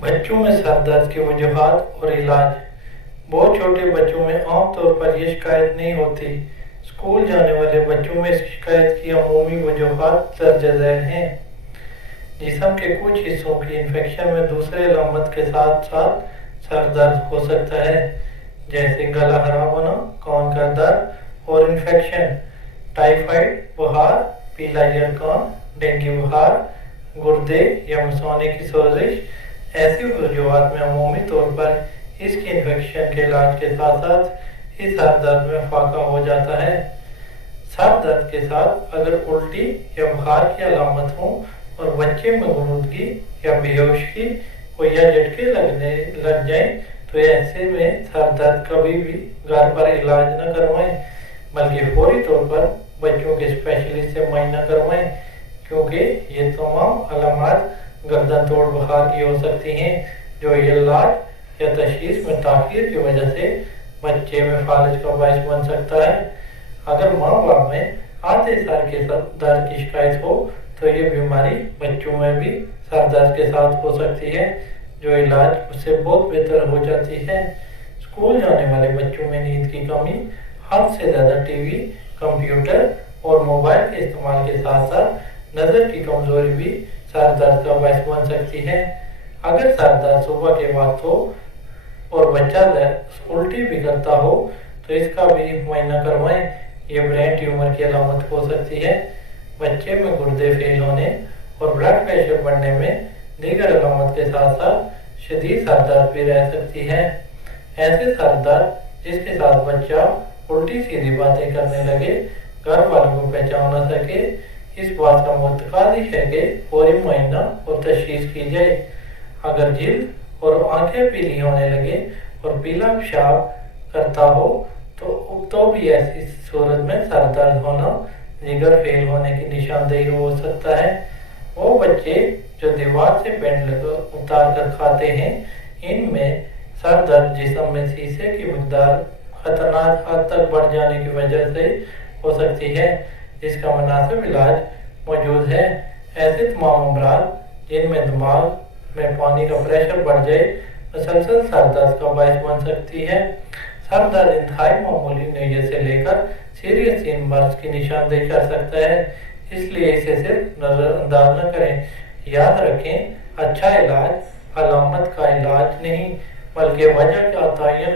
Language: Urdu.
بچوں میں سر درد کی وجوہات اور علاج۔ بہت چھوٹے بچوں میں عام طور پر یہ شکایت نہیں ہوتی۔ اسکول جانے والے بچوں میں اس شکایت کی عمومی وجوہات درج ذیل ہیں۔ جسم کے کچھ حصوں کی انفیکشن میں دوسرے علامات کے ساتھ ساتھ سر درد ہو سکتا ہے، جیسے گلا خراب ہونا، کان کا درد اور انفیکشن، ٹائیفائڈ، بخار، پیلا یرقان، ڈینگی بخار، گردے یا مثانے کی سوزش۔ ایسی وجوہات میں عمومی طور پر اس کی انفیکشن کے علاج کے ساتھ ساتھ اس سر درد میں فاقہ ہو جاتا ہے۔ سر درد کے ساتھ اگر الٹی یا بخار کی علامت ہوں اور بچے میں غنودگی یا بے ہوشی یا جھٹکے لگ جائیں تو ایسے میں سر درد کبھی بھی گھر پر علاج نہ کروائیں، بلکہ فوری طور پر بچوں کے اسپیشلسٹ سے معائنہ کروائیں، کیونکہ یہ تمام علامات گردن توڑ بخار کی ہو سکتی ہیں جو علاج یا تشخیص میں تاخیر کی وجہ سے بچے میں فالج کا باعث بن سکتا ہے۔ اگر ماں باپ میں آدھے سر کے درد کی شکایت ہو تو یہ بیماری بچوں میں بھی سر درد کے ساتھ ہو سکتی ہے، جو علاج اس سے بہت بہتر ہو جاتی ہے۔ اسکول جانے والے بچوں میں نیند کی کمی، حد سے زیادہ ٹی وی، کمپیوٹر اور موبائل کے استعمال کے ساتھ ساتھ نظر کی کمزوری بھی سر درد کا باعث بن سکتی ہے۔ اگر سر درد صبح کے وقت ہو اور بچہ الٹی بھی کرتا ہو تو اس کا بھی معائنہ کروائیں، یہ برین ٹیومر کی علامت ہو سکتی ہے۔ بچے میں گردے فیل ہونے اور بلڈ پریشر بڑھنے میں دیگر علامات کے ساتھ ساتھ شدید سر درد بھی رہ سکتی ہے۔ ایسے سر درد جس کے ساتھ بچہ الٹی سیدھی باتیں کرنے لگے، گھر والوں کو پہچان نہ سکے، اس بات کا متقاضی ہے کہ فوری معائنہ اور تشخیص کی جائے۔ اگر جلد اور آنکھیں پیلی ہونے لگے اور پیلا پیشاب کرتا ہو تو بھی ایسی صورت میں سر درد ہونا جگر فیل ہونے کی نشاندہی ہو سکتا ہے۔ وہ بچے جو دیوار سے پینٹ اتار کر کھاتے ہیں، ان میں سر درد جسم میں سیسے کی مقدار خطرناک حد تک بڑھ جانے کی وجہ سے ہو سکتی ہے، جس کا مناسب علاج موجود ہے۔ ایسے تمام امراض جن میں دماغ میں پانی کا پریشر بڑھ جائے مسلسل سر درد کا باعث بن سکتی ہے۔ سر درد انتہائی معمولی نوعیت سے لے کر سیریس مرض کی نشاندہی کر سکتا ہے، اس لیے اسے صرف نظر انداز نہ کریں۔ یاد رکھیں، اچھا علاج علامت کا علاج نہیں بلکہ وجہ کے عطیہ کا